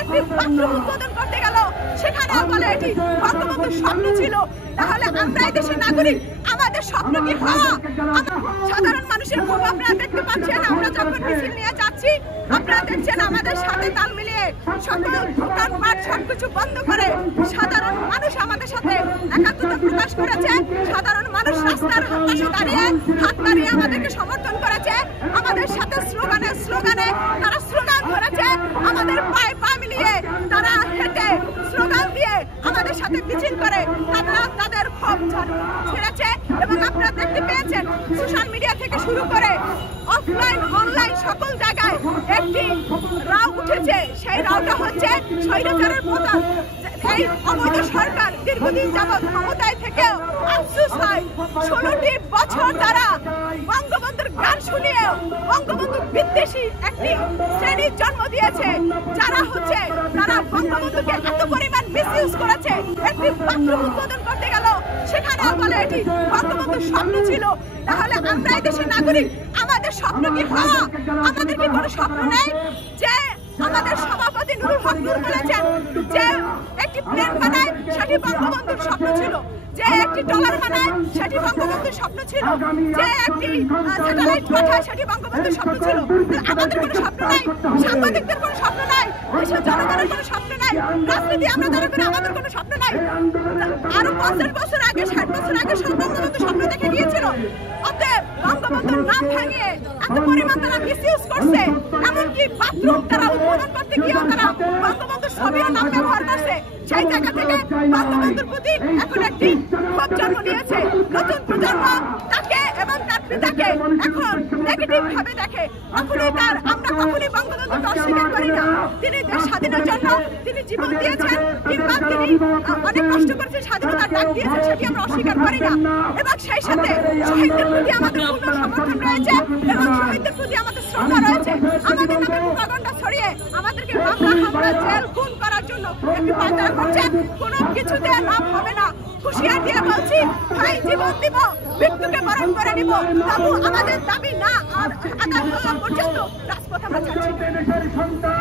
একটি বাথরুম উদ্বোধন করতে গেল, সেখানে বলে এটি বঙ্গবন্ধুর স্বপ্ন ছিল। তাহলে আমরা এই দেশের নাগরিক, আমাদের স্বপ্ন কি হওয়া? সাধারণ মানুষের ক্ষোভ আপনারা দেখতে পাচ্ছেন। আমরা যখন মিছিল নিয়ে যাচ্ছি, আপনারা দেখছেন আমাদের সাথে তাল মিলিয়ে সকল দোকানপাট সবকিছু বন্ধ করে সাধারণ মানুষ আমাদের সাথে একাত্মতা প্রকাশ করেছে। সাধারণ মানুষ রাস্তার পাশে দাঁড়িয়ে হাত দাঁড়িয়ে আমাদেরকে সমর্থন করেছে। আমাদের সাথে স্লোগানে তারা স্লোগান ধরেছে, আমাদের পায়ে পা মিলিয়ে তারা হেঁটে স্লোগান দিয়ে আমাদের সাথে মিছিল করে তারা তাদের ক্ষোভ ছেড়েছে। এবং আপনারা দেখতে পেয়েছেন সোশ্যাল মিডিয়া থেকে শুরু করে অফলাইন অনলাইন সকল জায়গায় একটি রাও উঠেছে। সেই রাওটা হচ্ছে স্বৈরাচারের পতন। এই অবৈধ সরকার দীর্ঘদিন যাবৎ ক্ষমতায় থেকেও আফসোস হয় 16টি বছর তারা বঙ্গবন্ধুর গান শুনিয়ে বঙ্গবন্ধু বিদ্বেষী একটি শ্রেণীর জন্ম দিয়েছে, যারা বঙ্গবন্ধুকে এত পরিমাণ মিসইউজ করেছে। একটি বাথরুম উদ্বোধন করতে গেল, সেখানে বলে এটি বঙ্গবন্ধুর স্বপ্ন ছিল। তাহলে আমরা এই দেশের নাগরিক, আমাদের স্বপ্ন কি হওয়া? আমাদের কি কোনো স্বপ্ন নেই? যে আমাদের সভাপতি নুরুল হক নূর বলেছেন যে একটি প্লেন বানায় সেটি বঙ্গবন্ধুর স্বপ্ন ছিল, যে একটি ডলার বানায় সেটি বঙ্গবন্ধুর স্বপ্ন ছিল, যে একটি স্যাটেলাইট পাঠায় সেটি বঙ্গবন্ধুর স্বপ্ন ছিল। আমাদের কোনো স্বপ্ন নাই, সাংবাদিকদের কোনো স্বপ্ন নাই, দেশের জনগণের কোনো স্বপ্ন নাই, রাজনীতি আমরা যারা করি আমাদের কোনো স্বপ্ন নাই। আরো 50 বছর আগে 60 বছর আগে বঙ্গবন্ধু স্বপ্ন দেখে গিয়েছিল। অতএব বঙ্গবন্ধুর নাম ভাঙিয়ে এত পরিমাণ তারা মিসইউজ করছে। এমনকি বাথরুম তারা উদ্বোধন করতে গিয়েও তারা বঙ্গবন্ধুর ছবিও নাম ব্যবহার করছে। সেই জায়গা থেকে বঙ্গবন্ধুর প্রতি এখন একটি ক্ষোভ জন্ম নিয়েছে। নতুন প্রজন্ম তাকে এবং তার পিতাকে এখন নেগেটিভ ভাবে দেখে। আমরা কখনই বঙ্গবন্ধুকে অস্বীকার করি না। তিনি দেশ স্বাধীনের জন্য তিনি জীবন দিয়েছেন, কিংবা তিনি অনেক কষ্ট করেছেন, স্বাধীনতার ডাক দিয়েছেন, সেটি আমরা অস্বীকার করি না। এবং সেই সাথে শহীদদের প্রতি আমাদের পূর্ণ সমর্থন রয়েছে এবং শহীদদের প্রতি আমাদের শ্রদ্ধা রয়েছে। আমাদের নামে প্রোপাগান্ডা ছড়িয়ে আমাদেরকে মামলা হামলা জেল খুন করার জন্য একটি পায়তারা করছেন। কোনো কিছুতে লাভ হবে না। হুঁশিয়ার দিয়ে বলছি, ভাই জীবন দিব, মৃত্যুকে বরণ করে নিব, তবু আমাদের দাবি না আর আদায় হওয়া পর্যন্ত রাজপথ আমরা ছাড়ছি না।